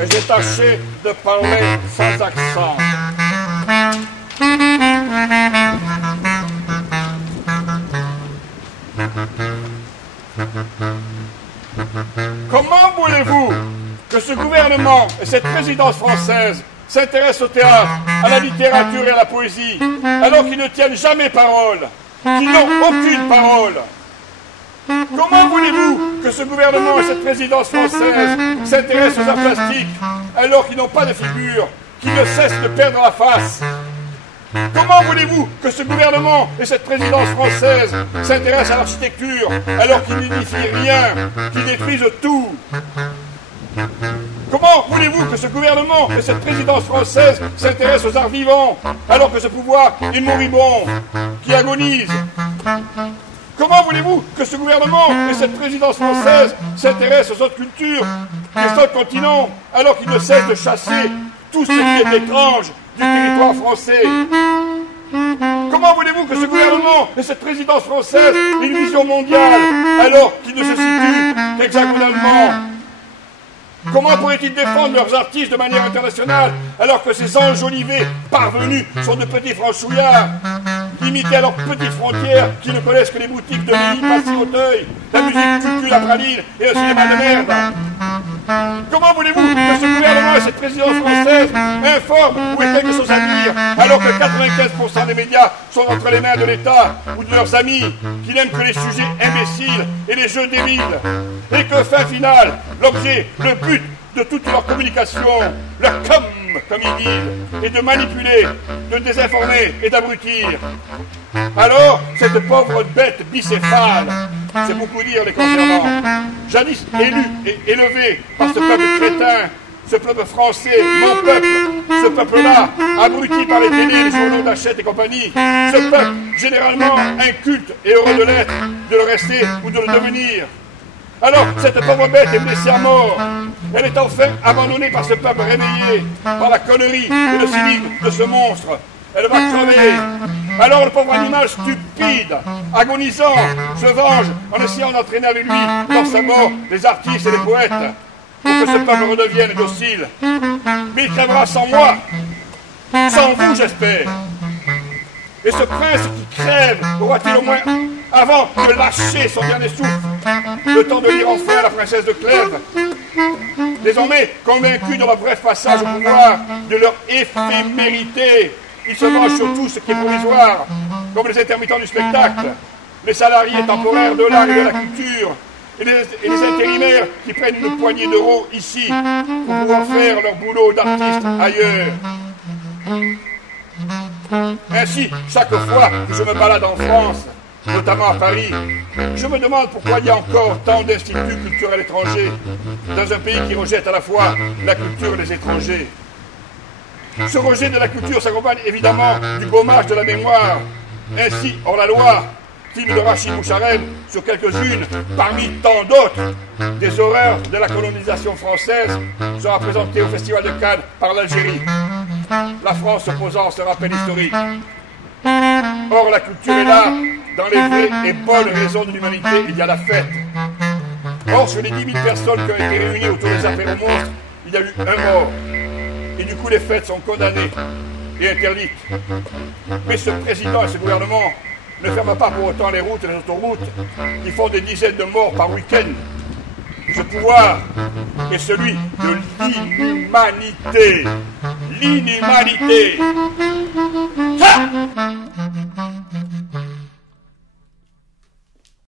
Et j'ai tâché de parler sans accent. Comment voulez-vous que ce gouvernement et cette présidence française s'intéressent au théâtre, à la littérature et à la poésie, alors qu'ils ne tiennent jamais parole, qu'ils n'ont aucune parole? Comment voulez-vous que ce gouvernement et cette présidence française s'intéressent aux arts plastiques alors qu'ils n'ont pas de figure, qu'ils ne cessent de perdre la face? Comment voulez-vous que ce gouvernement et cette présidence française s'intéressent à l'architecture alors qu'ils n'édifient rien, qu'ils détruisent tout? Comment voulez-vous que ce gouvernement et cette présidence française s'intéressent aux arts vivants alors que ce pouvoir est moribond, qui agonise? Comment voulez-vous que ce gouvernement et cette présidence française s'intéressent aux autres cultures, des autres continents, alors qu'ils ne cessent de chasser tout ce qui est étrange du territoire français? Comment voulez-vous que ce gouvernement et cette présidence française aient une vision mondiale, alors qu'ils ne se situent qu'hexagonalement? Comment pourraient-ils défendre leurs artistes de manière internationale, alors que ces enjolivés parvenus sont de petits franchouillards, limités à leurs petites frontières, qui ne connaissent que les boutiques de Lily, Passy, Auteuil, la musique cucu, la praline et le cinéma de merde? Comment voulez-vous que ce gouvernement et cette présidence française informent ou aient quelque chose à dire, alors que 95% des médias sont entre les mains de l'État ou de leurs amis, qui n'aiment que les sujets imbéciles et les jeux débiles, et que, fin final, l'objet, le but de toute leur communication, leur com, comme ils disent, est de manipuler, de désinformer et d'abrutir. Alors, cette pauvre bête bicéphale, c'est beaucoup dire les concernant, jadis élu et élevé par ce peuple crétin, ce peuple français, mon peuple, ce peuple-là, abruti par les télés, les journaux d'Hachette et compagnie, ce peuple généralement inculte et heureux de l'être, de le rester ou de le devenir. Alors, cette pauvre bête est blessée à mort. Elle est enfin abandonnée par ce peuple réveillé, par la connerie et le cynisme de ce monstre. Elle va crever. Alors le pauvre animal stupide, agonisant, se venge en essayant d'entraîner avec lui dans sa mort les artistes et les poètes, pour que ce peuple redevienne docile. Mais il crèvera sans moi, sans vous j'espère. Et ce prince qui crève aura-t-il au moins, avant de lâcher son dernier souffle, le temps de lire enfin la princesse de Clèves? Désormais, convaincus dans leur bref passage au pouvoir de leur éphémérité, ils se vengent sur tout ce qui est provisoire, comme les intermittents du spectacle, les salariés temporaires de l'art et de la culture, et les intérimaires qui prennent une poignée d'euros ici pour pouvoir faire leur boulot d'artiste ailleurs. Ainsi, chaque fois que je me balade en France, notamment à Paris, je me demande pourquoi il y a encore tant d'instituts culturels étrangers dans un pays qui rejette à la fois la culture et les étrangers. Ce rejet de la culture s'accompagne évidemment du gommage de la mémoire. Ainsi, hors la loi, film de Rachid Moucharel sur quelques-unes, parmi tant d'autres, des horreurs de la colonisation française sera présenté au Festival de Cannes par l'Algérie. La France s'opposant à ce rappel historique. Or, la culture est là, dans les vraies et bonnes raisons de l'humanité, il y a la fête. Or, sur les 10 000 personnes qui ont été réunies autour des apéros monstres, il y a eu un mort. Et du coup, les fêtes sont condamnées et interdites. Mais ce président et ce gouvernement ne ferment pas pour autant les routes et les autoroutes qui font des dizaines de morts par week-end. Ce pouvoir est celui de l'inhumanité. L'inhumanité.